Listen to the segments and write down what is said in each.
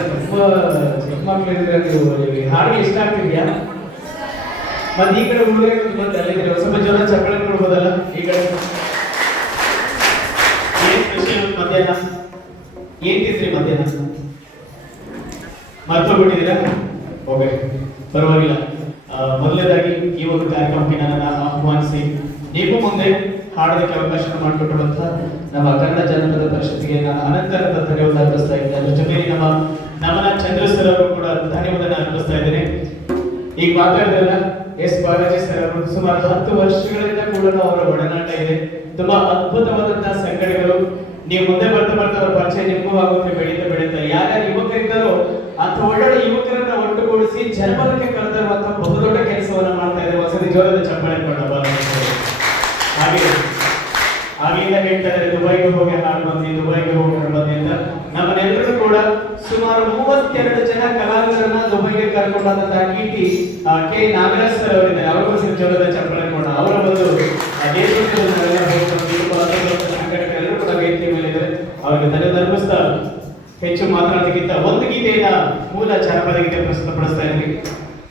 ತುಂಬಾ ಚಿಕ್ಕ ಈ ಹಾಡಿಗೆ ಇಷ್ಟ ಆಗ್ತಿದ್ಯಾ? ಮತ್ತೆ ಈ ಕಡೆ ಹುಡುಗರಿಗೆ ಬಂದು ಅಲ್ಲಿದ್ರೆ ಸ್ವಲ್ಪ ಜನ ಚಪ್ಪಳೆ ಕೊಡ್ಬೋದಲ್ಲ ಈ ಕಡೆ. ಏನ್ ಸ್ಪೆಷಲ್ ಮಧ್ಯಾಹ್ನ? ಏನ್ ತಿಂದ್ರಿ ಮಧ್ಯಾಹ್ನ? ಮರ್ತೋಗ್ಬಿಟ್ಟಿದ್ದೀರಾ ಓಕೆ ಪರವಾಗಿಲ್ಲ. ಮೊದಲನೇದಾಗಿ ಈ ಒಂದು ಕಾರ್ಯಕ್ರಮಕ್ಕೆ ನನ್ನನ್ನು ಆಹ್ವಾನಿಸಿ, ನೀವು ಮುಂದೆ ಹಾಡೋದಕ್ಕೆ ಅವಕಾಶ ಮಾಡಿಕೊಟ್ಟಿರುವಂತಹ ನಮ್ಮ ಕನ್ನಡ ಜನಪದ ಪರಿಷತ್ತಿಗೆ ನಾನು ಅನಂತರದ ಧನ್ಯವಾದ ಅರ್ಪಿಸ್ತಾ ಇದ್ದೇನೆ. ಜೊತೆಗೆ ನಮ್ಮ ನಮನ ಚಂದ್ರ ಸರ್ ಅವರು ಕೂಡ ಧನ್ಯವಾದ ಅರ್ಪಿಸ್ತಾ ಇದ್ದೇನೆ ಈಗ ಮಾತಾಡಿದ್ರಲ್ಲ ಎಸ್ ಬಾಲಾಜಿ ಸರ್ ಅವರು ಸುಮಾರು ಹತ್ತು ವರ್ಷಗಳಿಂದ ಕೂಡ ಅವರ ಒಡನಾಟ ಇದೆ. ತುಂಬಾ ಅದ್ಭುತವಾದಂತಹ ಸಂಘಟನೆಗಳು ನೀವು ಮುಂದೆ ಬರ್ತಾ ಬರ್ತಾ ಪರಿಚಯ ನಿಮಗೂ ಆಗುತ್ತೆ, ಬೆಳೀತಾ ಬೆಳೀತಾ. ಯಾರ್ಯಾರು ಯುವಕರಿದ್ದಾರೋ ಅಂತ ಒಳ್ಳೊಳ್ಳೆ ಯುವಕರನ್ನ ಒಟ್ಟುಗೂಡಿಸಿ ಜನಪದಕ್ಕೆ ಕರೆದಿರುವಂತಹ ಬಹುದೊಡ್ಡ ಕೆಲಸವನ್ನ ಮಾಡ್ತಾ ಇದೆ ವಸತಿ ಜೋರದ ಚಪ್ಪಾಳೆ ಕೊಡ ಹಾಗೆ ಹೇಳ್ತಾ ಇದ್ದಾರೆ, ದುಬೈಗೆ ಹೋಗಿ ಹಾಡು ಬಂದಿ, ದುಬೈಗೆ ಹೋಗಿ ಹಾಡು ಬಂದಿ ಅಂತ. ನಮ್ಮನ್ನೆಲ್ಲರೂ ಕೂಡ ಸುಮಾರು ಮೂವತ್ತೆರಡು ಜನ ಕಲಾವಿದರನ್ನ ದುಬೈಗೆ ಕರ್ಕೊಂಡಂತಹ ಕೀರ್ತಿ ಕೆ. ನಾಗರಾಜ್ ಸರ್ ಅವರಿದ್ದಾರೆ. ಅವರಿಗೂ ಸಹ ಜೋರದ ಚಪ್ಪಾಳೆ ಕೊಡ ಅವರ ಒಂದು ಮೇಲೆ ಅವರಿಗೆ ತಲೆ ಅರ್ಪಿಸ್ತಾ ಹೆಚ್ಚು ಮಾತನಾಡೋದಕ್ಕಿಂತ ಒಂದು ಗೀತೆಯ ಮೂಲ ಜನಪದ ಗೀತೆ ಪ್ರಸ್ತುತಪಡಿಸ್ತಾ ಇದ್ವಿ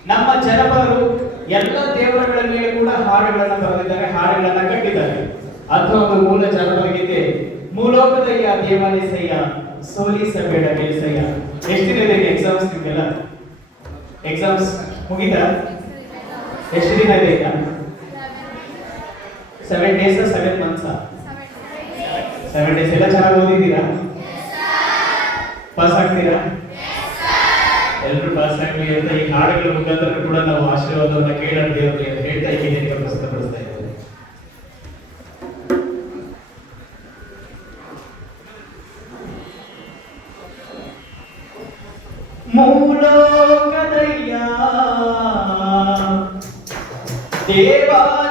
ನಮ್ಮ ಜನಪದರು ಎಲ್ಲ ದೇವರುಗಳ ಮೇಲೆ ಕೂಡ ಹಾಡುಗಳನ್ನ ಬರೆದಿದ್ದಾರೆ. ಹಾಡುಗಳನ್ನ ಕಟ್ಟಿದ್ದಾರೆ ಅಥವಾ ಮೂಲ ಜನಪದ ಗೀತೆ ಮೂಲೋಕದಯ್ಯ ದೇವಾಲಯಸಯ್ಯ ಸೋಲಿಸಬೇಡ ಬೇಸಯ್ಯ ಎಷ್ಟು ದಿನ ಇದೆ ಎಕ್ಸಾಮ್ಸ್ ನಿಮ್ಗೆಲ್ಲ? ಎಕ್ಸಾಮ್ಸ್ ಮುಗಿತಾ? ಎಷ್ಟು ದಿನ ಇದೆ ಈಗ? Seven days seven months seven days ಎಲ್ಲ ಚೆನ್ನಾಗಿ ಓದಿದ್ದೀರಾ? ಪಾಸ್ ಆಗ್ತೀರಾ? ಎಲ್ಲರೂ ಪಾಸ್ ಆಗ್ಲಿ ಅಂತ ಈ ಹಾಡುಗಳ ಮುಖಾಂತರ ಕೂಡ ನಾವು ಆಶೀರ್ವಾದವನ್ನು ಕೇಳೋಣ ಅಂತ ಹೇಳ್ತಾ ಇದ್ದೀನಿ ಅಂತ ಪ್ರಸ್ತುತಪಡಿಸ್ತಾ ಮೂಲೋಕದಯ್ಯ ದೇವಾದೇಸಯ್ಯ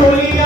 Hallelujah.